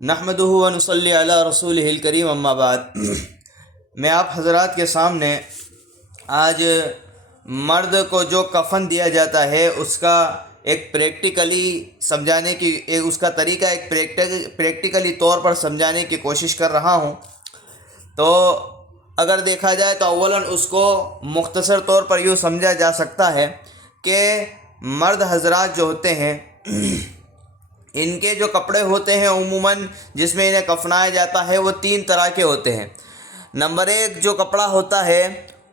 नहमदुहु व नुसल्ली अला रसूलिहिल करीम अम्मा बाद। मैं आप हज़रात के सामने आज मर्द को जो कफ़न दिया जाता है उसका एक प्रैक्टिकली समझाने की उसका तरीका एक प्रैक्टिकली तौर पर समझाने की कोशिश कर रहा हूँ। तो अगर देखा जाए तो अव्वलन उसको मुख्तसर तौर पर यूँ समझा जा सकता है कि मर्द हज़रात जो होते हैं इनके जो कपड़े होते हैं उमूमन जिसमें इन्हें कफनाया जाता है वो तीन तरह के होते हैं। नंबर एक जो कपड़ा होता है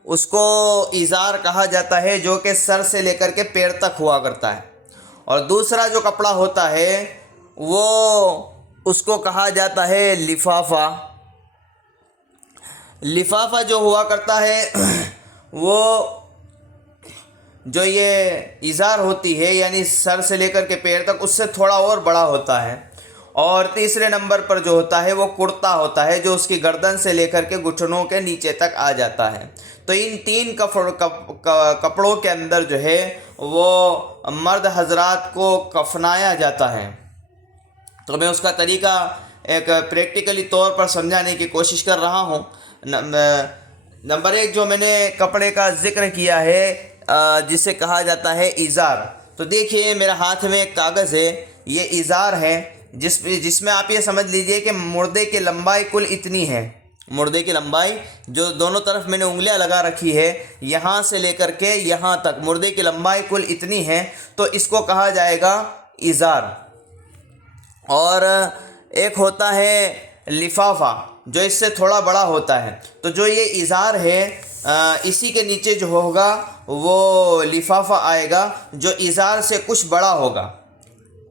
उसको इज़ार कहा जाता है, जो कि सर से लेकर के पैर तक हुआ करता है। और दूसरा जो कपड़ा होता है वो उसको कहा जाता है लिफाफा। लिफाफा जो हुआ करता है वो जो ये इज़ार होती है यानी सर से लेकर के पैर तक उससे थोड़ा और बड़ा होता है। और तीसरे नंबर पर जो होता है वो कुर्ता होता है, जो उसकी गर्दन से लेकर के घुटनों के नीचे तक आ जाता है। तो इन तीन कपड़ों के अंदर जो है वो मर्द हजरात को कफनाया जाता है। तो मैं उसका तरीका एक प्रैक्टिकली तौर पर समझाने की कोशिश कर रहा हूँ। नंबर एक जो मैंने कपड़े का जिक्र किया है जिसे कहा जाता है इज़ार। तो देखिए मेरे हाथ में एक कागज़ है, ये इज़ार है जिसमें आप ये समझ लीजिए कि मुर्दे की लंबाई कुल इतनी है। मुर्दे की लंबाई जो दोनों तरफ मैंने उंगलियां लगा रखी है यहाँ से लेकर के यहाँ तक मुर्दे की लंबाई कुल इतनी है, तो इसको कहा जाएगा इज़ार। और एक होता है लिफाफा जो इससे थोड़ा बड़ा होता है। तो जो ये इज़ार है इसी के नीचे जो होगा वो लिफाफा आएगा जो इज़ार से कुछ बड़ा होगा।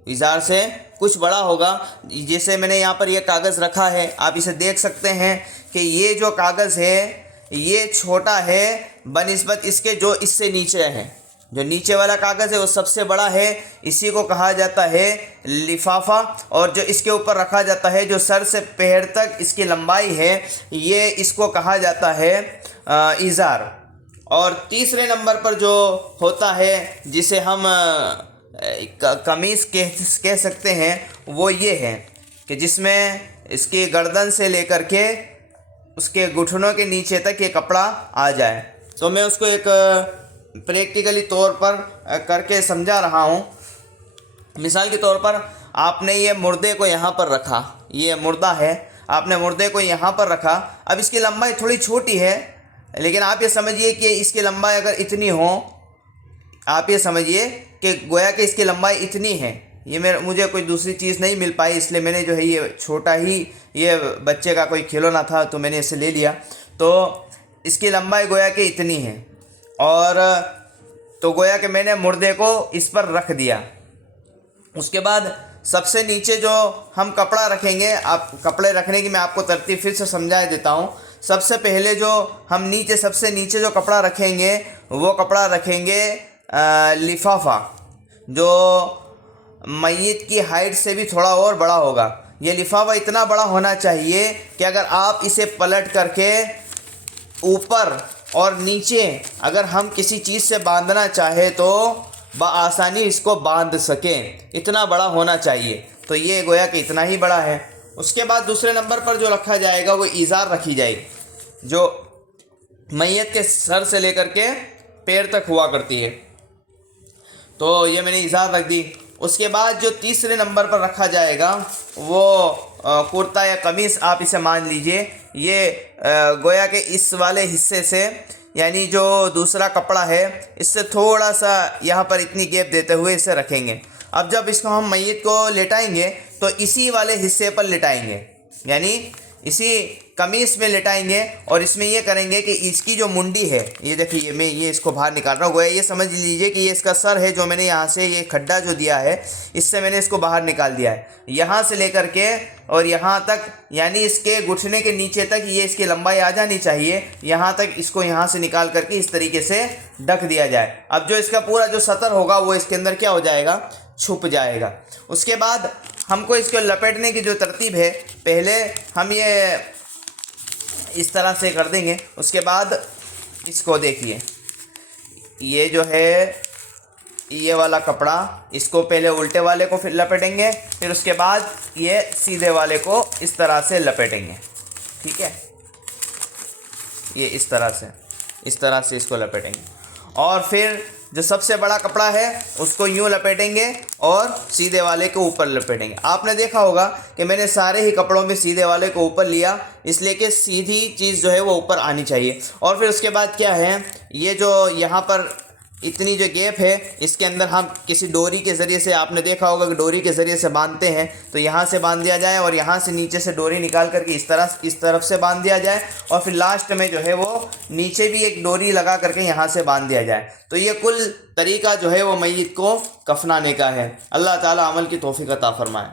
इज़ार से कुछ बड़ा होगा। जैसे मैंने यहाँ पर ये कागज़ रखा है, आप इसे देख सकते हैं कि ये जो कागज़ है ये छोटा है बनिस्बत इसके जो इससे नीचे है। जो नीचे वाला कागज़ है वो सबसे बड़ा है, इसी को कहा जाता है लिफाफा। और जो इसके ऊपर रखा जाता है जो सर से पैर तक इसकी लंबाई है ये इसको कहा जाता है इज़ार। और तीसरे नंबर पर जो होता है जिसे हम कमीज़ कह सकते हैं वो ये है कि जिसमें इसकी गर्दन से लेकर के उसके घुटनों के नीचे तक ये कपड़ा आ जाए। तो मैं उसको एक प्रैक्टिकली तौर पर करके समझा रहा हूँ। मिसाल के तौर पर आपने ये मुर्दे को यहाँ पर रखा, ये मुर्दा है, आपने मुर्दे को यहाँ पर रखा। अब इसकी लंबाई थोड़ी छोटी है, लेकिन आप ये समझिए कि इसकी लंबाई अगर इतनी हो, आप ये समझिए कि गोया कि इसकी लंबाई इतनी है। ये मुझे कोई दूसरी चीज़ नहीं मिल पाई, इसलिए मैंने जो है ये छोटा ही ये बच्चे का कोई खिलौना था तो मैंने इसे ले लिया। तो इसकी लंबाई गोया कि इतनी है और तो गोया कि मैंने मुर्दे को इस पर रख दिया। उसके बाद सबसे नीचे जो हम कपड़ा रखेंगे, आप कपड़े रखने की मैं आपको तरतीब फिर से समझा देता हूँ। सबसे पहले जो हम सबसे नीचे जो कपड़ा रखेंगे वो कपड़ा रखेंगे लिफाफा, जो मय्यत की हाइट से भी थोड़ा और बड़ा होगा। ये लिफाफा इतना बड़ा होना चाहिए कि अगर आप इसे पलट करके ऊपर और नीचे अगर हम किसी चीज़ से बांधना चाहे तो बआसानी इसको बांध सकें, इतना बड़ा होना चाहिए। तो ये गोया कि इतना ही बड़ा है। उसके बाद दूसरे नंबर पर जो रखा जाएगा वो इज़ार रखी जाएगी, जो मय्यत के सर से लेकर के पैर तक हुआ करती है। तो ये मैंने इज़ार रख दी। उसके बाद जो तीसरे नंबर पर रखा जाएगा वो कुर्ता या कमीज़ आप इसे मान लीजिए। ये गोया के इस वाले हिस्से से यानी जो दूसरा कपड़ा है इससे थोड़ा सा यहाँ पर इतनी गैप देते हुए इसे रखेंगे। अब जब इसको हम मय्यत को लेटाएंगे तो इसी वाले हिस्से पर लेटाएंगे, यानी इसी कमीज़ में लेटाएंगे और इसमें ये करेंगे कि इसकी जो मुंडी है, ये देखिए मैं ये इसको बाहर निकाल रहा हूँ। गोया ये समझ लीजिए कि ये इसका सर है, जो मैंने यहाँ से ये खड्डा जो दिया है इससे मैंने इसको बाहर निकाल दिया है। यहाँ से लेकर के और यहाँ तक यानी इसके घुटने के नीचे तक ये इसकी लंबाई आ जानी चाहिए। यहाँ तक इसको यहाँ से निकाल करके इस तरीके से ढक दिया जाए। अब जो इसका पूरा जो सतर होगा वो इसके अंदर क्या हो जाएगा, छुप जाएगा। उसके बाद हमको इसको लपेटने की जो तरतीब है, पहले हम ये इस तरह से कर देंगे। उसके बाद इसको देखिए, ये जो है ये वाला कपड़ा, इसको पहले उल्टे वाले को फिर लपेटेंगे, फिर उसके बाद ये सीधे वाले को इस तरह से लपेटेंगे। ठीक है, ये इस तरह से इसको लपेटेंगे। और फिर जो सबसे बड़ा कपड़ा है उसको यूँ लपेटेंगे और सीधे वाले के ऊपर लपेटेंगे। आपने देखा होगा कि मैंने सारे ही कपड़ों में सीधे वाले को ऊपर लिया, इसलिए कि सीधी चीज़ जो है वो ऊपर आनी चाहिए। और फिर उसके बाद क्या है, ये जो यहाँ पर इतनी जो गैप है इसके अंदर हम किसी डोरी के ज़रिए से, आपने देखा होगा कि डोरी के ज़रिए से बांधते हैं, तो यहाँ से बांध दिया जाए और यहाँ से नीचे से डोरी निकाल करके इस तरफ से बांध दिया जाए और फिर लास्ट में जो है वो नीचे भी एक डोरी लगा करके यहाँ से बांध दिया जाए। तो ये कुल तरीका जो है वो मैयत को कफनाने का है। अल्लाह ताला अमल की तौफीक अता फरमाए।